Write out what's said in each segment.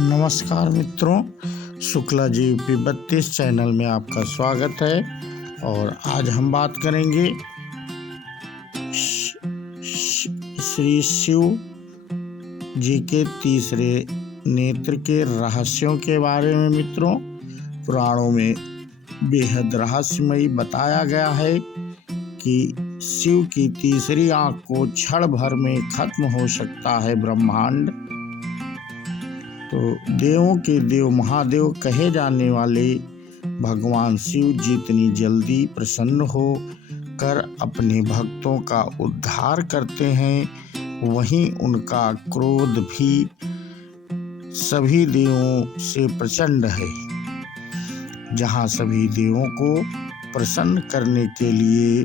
नमस्कार मित्रों, Shukla ji UP 32 channel में आपका स्वागत है। और आज हम बात करेंगे श्री शिव जी के तीसरे नेत्र के रहस्यों के बारे में। मित्रों, पुराणों में बेहद रहस्यमयी बताया गया है कि शिव की तीसरी आंख को क्षण भर में खत्म हो सकता है ब्रह्मांड। तो देवों के देव महादेव कहे जाने वाले भगवान शिव जितनी जल्दी प्रसन्न हो कर अपने भक्तों का उद्धार करते हैं, वहीं उनका क्रोध भी सभी देवों से प्रचंड है। जहां सभी देवों को प्रसन्न करने के लिए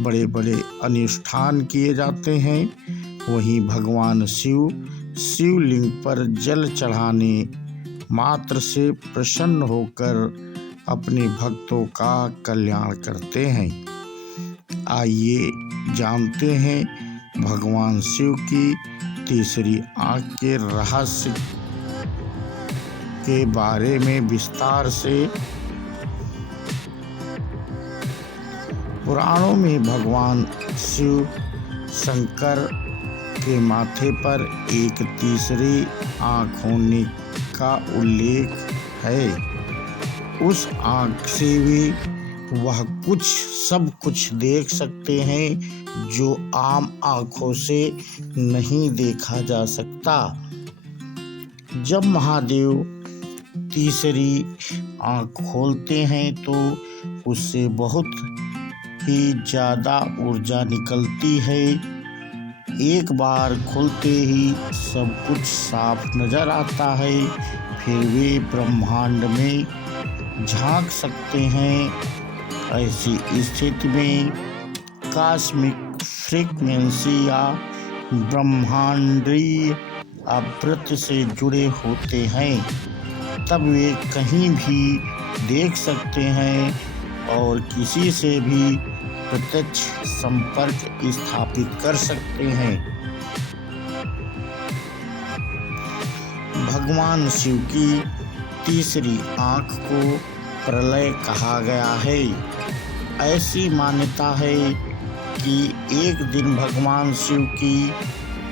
बड़े बड़े अनुष्ठान किए जाते हैं, वहीं भगवान शिवलिंग पर जल चढ़ाने मात्र से प्रसन्न होकर अपने भक्तों का कल्याण करते हैं। आइए जानते हैं भगवान शिव की तीसरी आंख के रहस्य के बारे में विस्तार से। पुराणों में भगवान शिव शंकर के माथे पर एक तीसरी आंख होने का उल्लेख है। उस आंख से भी वह सब कुछ देख सकते हैं जो आम आंखों से नहीं देखा जा सकता। जब महादेव तीसरी आंख खोलते हैं तो उससे बहुत ही ज़्यादा ऊर्जा निकलती है। एक बार खुलते ही सब कुछ साफ नजर आता है। फिर वे ब्रह्मांड में झांक सकते हैं। ऐसी स्थिति में कॉस्मिक फ्रीक्वेंसी या ब्रह्मांडीय आवृत्ति से जुड़े होते हैं, तब वे कहीं भी देख सकते हैं और किसी से भी प्रत्यक्ष संपर्क स्थापित कर सकते हैं। भगवान शिव की तीसरी आंख को प्रलय कहा गया है। ऐसी मान्यता है कि एक दिन भगवान शिव की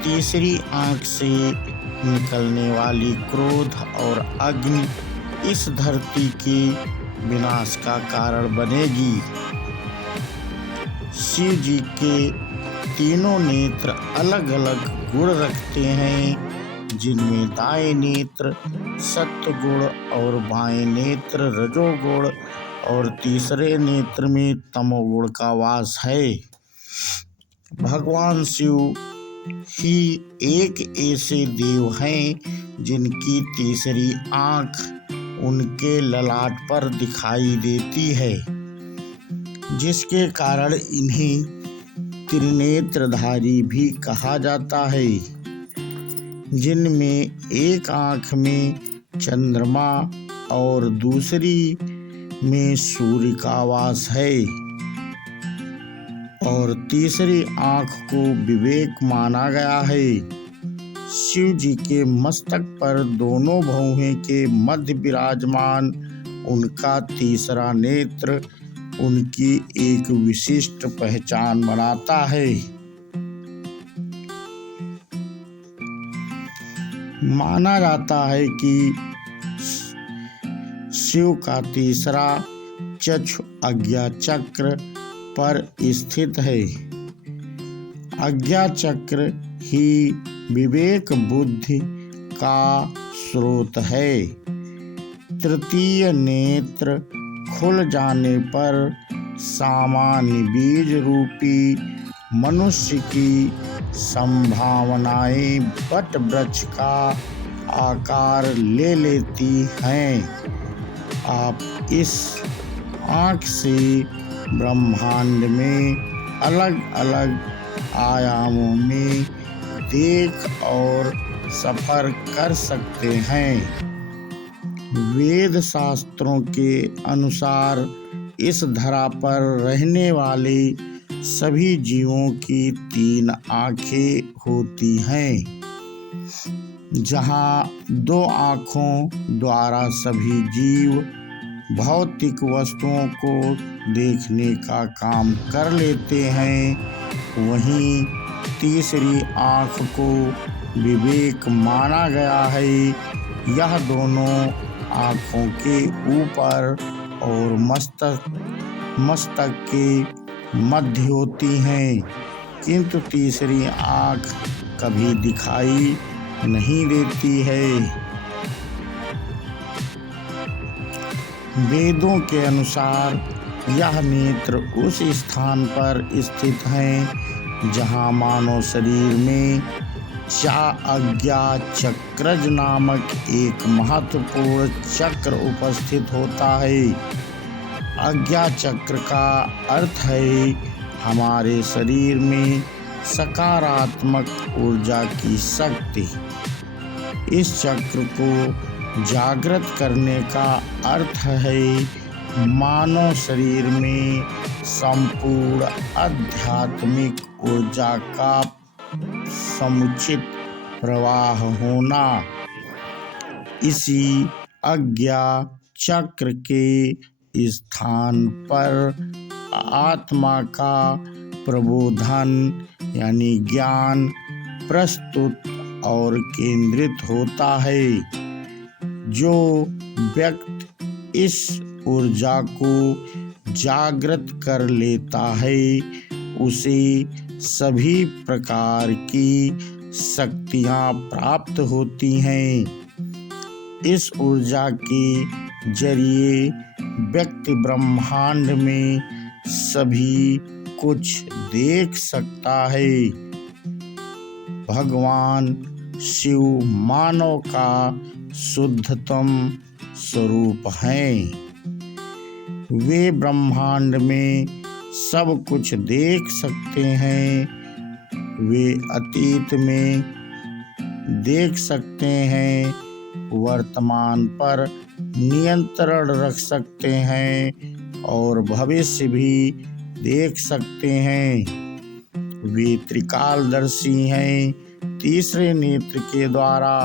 तीसरी आंख से निकलने वाली क्रोध और अग्नि इस धरती के विनाश का कारण बनेगी। शिव जी के तीनों नेत्र अलग अलग गुण रखते हैं, जिनमें दाएं नेत्र सत्व गुण और बाएं नेत्र रजोगुण और तीसरे नेत्र में तमोगुण का वास है। भगवान शिव ही एक ऐसे देव हैं जिनकी तीसरी आंख उनके ललाट पर दिखाई देती है, जिसके कारण इन्हें त्रिनेत्रधारी भी कहा जाता है। जिनमें एक आंख में चंद्रमा और दूसरी में सूर्य का वास है और तीसरी आंख को विवेक माना गया है। शिव जी के मस्तक पर दोनों भौहें के मध्य विराजमान उनका तीसरा नेत्र उनकी एक विशिष्ट पहचान बनाता है। माना जाता है कि शिव का तीसरा चक्षु आज्ञा चक्र पर स्थित है। आज्ञा चक्र ही विवेक बुद्धि का स्रोत है। तृतीय नेत्र खुल जाने पर सामान्य बीज रूपी मनुष्य की संभावनाएं वट वृक्ष का आकार ले लेती हैं। आप इस आँख से ब्रह्मांड में अलग अलग आयामों में देख और सफर कर सकते हैं। वेद शास्त्रों के अनुसार इस धरा पर रहने वाले सभी जीवों की 3 आंखें होती हैं। जहाँ दो आँखों द्वारा सभी जीव भौतिक वस्तुओं को देखने का काम कर लेते हैं, वहीं तीसरी आँख को विवेक माना गया है। यह दोनों आँखों के ऊपर और मस्तक के मध्य होती हैं, किंतु तीसरी आँख कभी दिखाई नहीं देती है। वेदों के अनुसार यह नेत्र उस स्थान पर स्थित हैं जहाँ मानव शरीर में आज्ञा चक्रज नामक एक महत्वपूर्ण चक्र उपस्थित होता है। आज्ञा चक्र का अर्थ है हमारे शरीर में सकारात्मक ऊर्जा की शक्ति। इस चक्र को जागृत करने का अर्थ है मानव शरीर में संपूर्ण आध्यात्मिक ऊर्जा का समुचित प्रवाह होना। इसी आज्ञा चक्र के स्थान पर आत्मा का प्रबोधन यानी ज्ञान प्रस्तुत और केंद्रित होता है। जो व्यक्ति इस ऊर्जा को जागृत कर लेता है उसे सभी प्रकार की शक्तियाँ प्राप्त होती हैं। इस ऊर्जा के जरिए व्यक्ति ब्रह्मांड में सभी कुछ देख सकता है। भगवान शिव मानव का शुद्धतम स्वरूप हैं। वे ब्रह्मांड में सब कुछ देख सकते हैं। वे अतीत में देख सकते हैं, वर्तमान पर नियंत्रण रख सकते हैं और भविष्य भी देख सकते हैं। वे त्रिकालदर्शी हैं। तीसरे नेत्र के द्वारा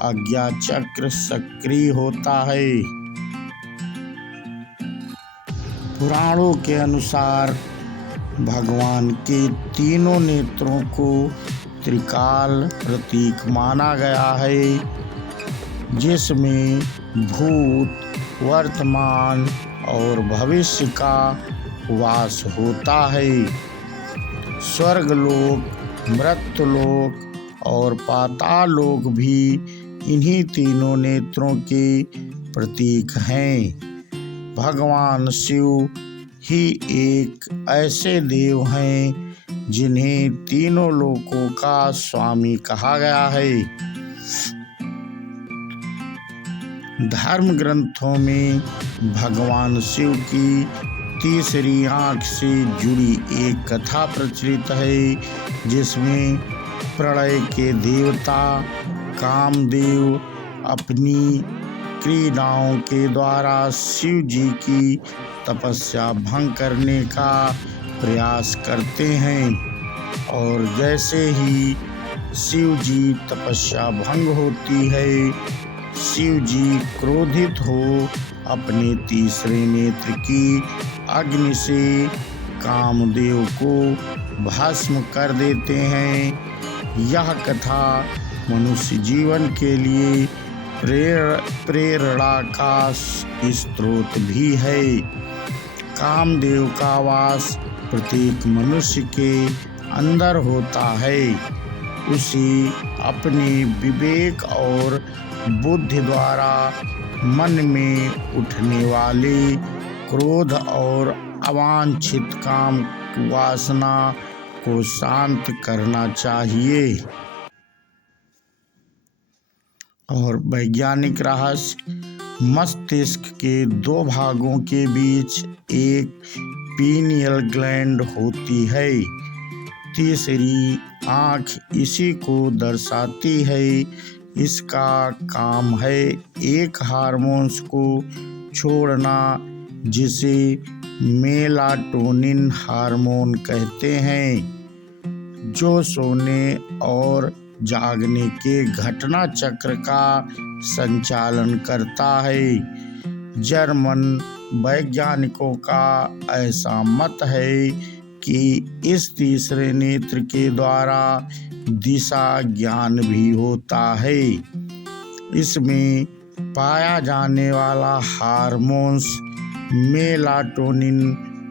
आज्ञा चक्र सक्रिय होता है। पुराणों के अनुसार भगवान के तीनों नेत्रों को त्रिकाल प्रतीक माना गया है, जिसमें भूत, वर्तमान और भविष्य का वास होता है। स्वर्गलोक, मृत्युलोक और पाताललोक भी इन्हीं तीनों नेत्रों के प्रतीक हैं। भगवान शिव ही एक ऐसे देव हैं जिन्हें तीनों लोकों का स्वामी कहा गया है। धर्म ग्रंथों में भगवान शिव की तीसरी आँख से जुड़ी एक कथा प्रचलित है, जिसमें प्रलय के देवता कामदेव अपनी क्रीडाओं के द्वारा शिव जी की तपस्या भंग करने का प्रयास करते हैं और जैसे ही शिव जी तपस्या भंग होती है, शिव जी क्रोधित हो अपने तीसरे नेत्र की अग्नि से कामदेव को भस्म कर देते हैं। यह कथा मनुष्य जीवन के लिए प्रेरणा का स्रोत भी है। कामदेव का वास प्रत्येक मनुष्य के अंदर होता है। उसे अपने विवेक और बुद्धि द्वारा मन में उठने वाले क्रोध और अवांछित काम वासना को शांत करना चाहिए। और वैज्ञानिक रहस्य, मस्तिष्क के दो भागों के बीच एक पीनियल ग्लैंड होती है। तीसरी आँख इसी को दर्शाती है। इसका काम है एक हार्मोन्स को छोड़ना जिसे मेलाटोनिन हार्मोन कहते हैं, जो सोने और जागने के घटना चक्र का संचालन करता है। जर्मन वैज्ञानिकों का ऐसा मत है कि इस तीसरे नेत्र के द्वारा दिशा ज्ञान भी होता है। इसमें पाया जाने वाला हार्मोन्स मेलाटोनिन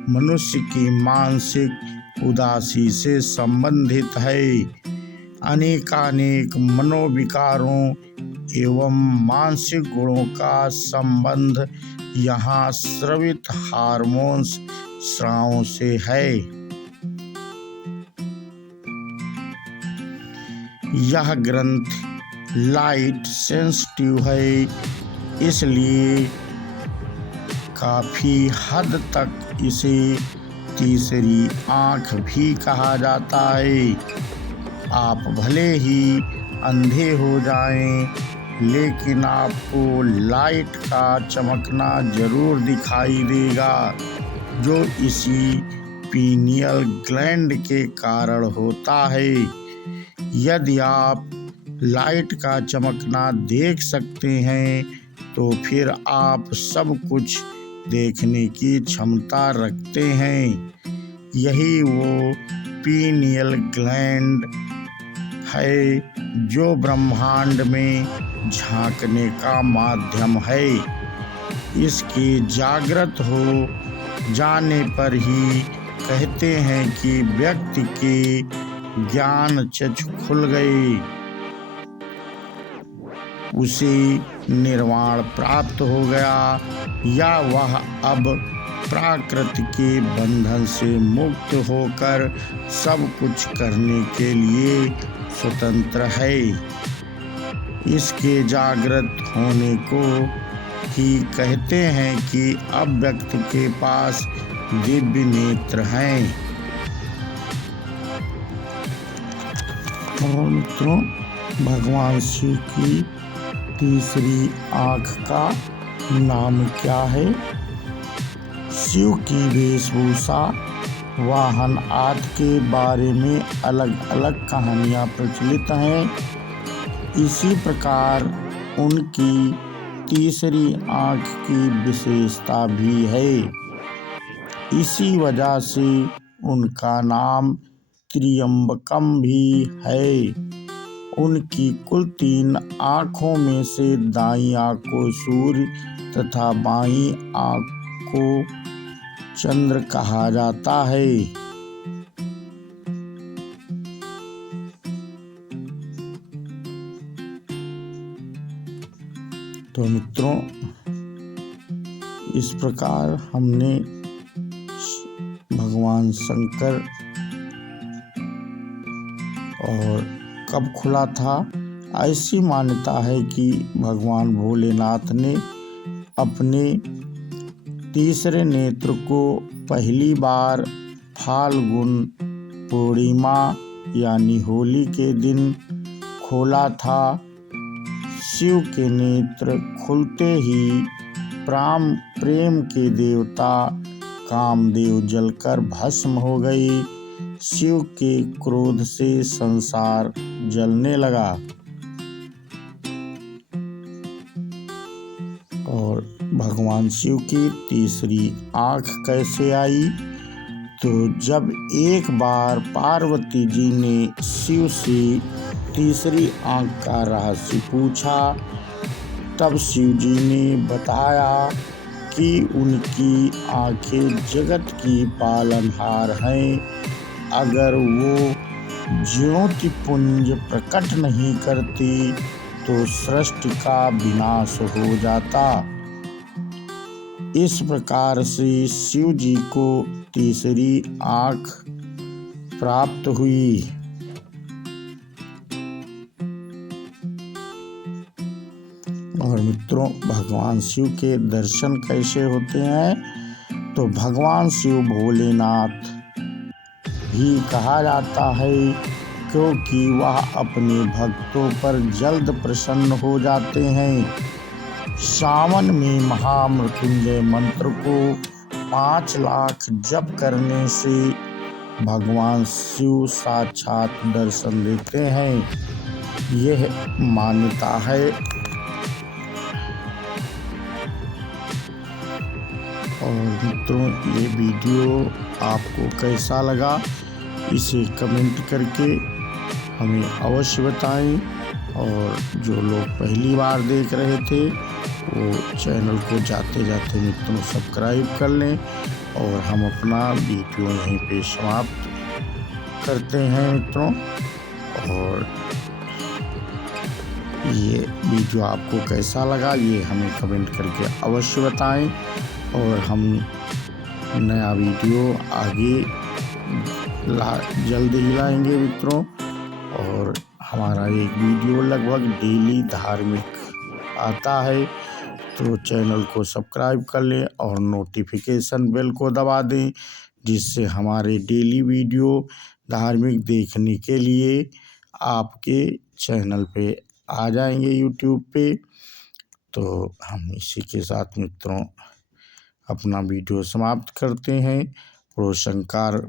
मनुष्य की मानसिक उदासी से संबंधित है। अनेकानेक मनोविकारों एवं मानसिक गुणों का संबंध यहाँ स्रावित हार्मोन्स स्रावों से है। यह ग्रंथ लाइट सेंसिटिव है, इसलिए काफी हद तक इसे तीसरी आंख भी कहा जाता है। आप भले ही अंधे हो जाएं, लेकिन आपको लाइट का चमकना जरूर दिखाई देगा, जो इसी पीनियल ग्लैंड के कारण होता है। यदि आप लाइट का चमकना देख सकते हैं, तो फिर आप सब कुछ देखने की क्षमता रखते हैं। यही वो पीनियल ग्लैंड है जो ब्रह्मांड में झांकने का माध्यम है। इसके जागृत हो जाने पर ही कहते हैं कि व्यक्ति के ज्ञान चक्षु खुल गए, उसे निर्वाण प्राप्त हो गया, या वह अब प्रकृति के बंधन से मुक्त होकर सब कुछ करने के लिए स्वतंत्र है। इसके जागृत होने को ही कहते हैं कि अब व्यक्ति के पास दिव्य नेत्र हैं। और मित्रों, भगवान शिव की तीसरी आंख का नाम क्या है? शिव की वेशभूषा, वाहन आदि के बारे में अलग अलग कहानियाँ प्रचलित हैं। इसी प्रकार उनकी तीसरी आंख की विशेषता भी है। इसी वजह से उनका नाम त्र्यंबकम भी है। उनकी कुल 3 आँखों में से दाईं आँख को सूर्य तथा बाईं आँख को चंद्र कहा जाता है। तो मित्रों, इस प्रकार हमने भगवान शंकर और कब खुला था, ऐसी मान्यता है कि भगवान भोलेनाथ ने अपने तीसरे नेत्र को पहली बार फाल्गुन पूर्णिमा यानी होली के दिन खोला था। शिव के नेत्र खुलते ही प्रेम के देवता कामदेव जलकर भस्म हो गई। शिव के क्रोध से संसार जलने लगा और भगवान शिव की तीसरी आंख कैसे आई? तो जब एक बार पार्वती जी ने शिव से तीसरी आंख का रहस्य पूछा, तब शिव जी ने बताया कि उनकी आंखें जगत की पालनहार हैं। अगर वो ज्योतिपुंज प्रकट नहीं करती तो सृष्टि का विनाश हो जाता। इस प्रकार से शिव जी को तीसरी आंख प्राप्त हुई। और मित्रों, भगवान शिव के दर्शन कैसे होते हैं? तो भगवान शिव भोलेनाथ भी कहा जाता है, क्योंकि वह अपने भक्तों पर जल्द प्रसन्न हो जाते हैं। सावन में महामृत्युंजय मंत्र को 5 लाख जप करने से भगवान शिव साक्षात दर्शन देते हैं। यह मान्यता है। और मित्रों, ये वीडियो आपको कैसा लगा इसे कमेंट करके हमें अवश्य बताएं। और जो लोग पहली बार देख रहे थे वो चैनल को जाते जाते मित्रों सब्सक्राइब कर लें। और हम अपना वीडियो यहीं पे समाप्त करते हैं मित्रों। और ये वीडियो आपको कैसा लगा ये हमें कमेंट करके अवश्य बताएं। और हम नया वीडियो आगे जल्द ही लाएंगे मित्रों। और हमारा एक वीडियो लगभग डेली धार्मिक आता है, तो चैनल को सब्सक्राइब कर लें और नोटिफिकेशन बेल को दबा दें, जिससे हमारे डेली वीडियो धार्मिक देखने के लिए आपके चैनल पे आ जाएंगे यूट्यूब पे। तो हम इसी के साथ मित्रों अपना वीडियो समाप्त करते हैं। प्रो शंकर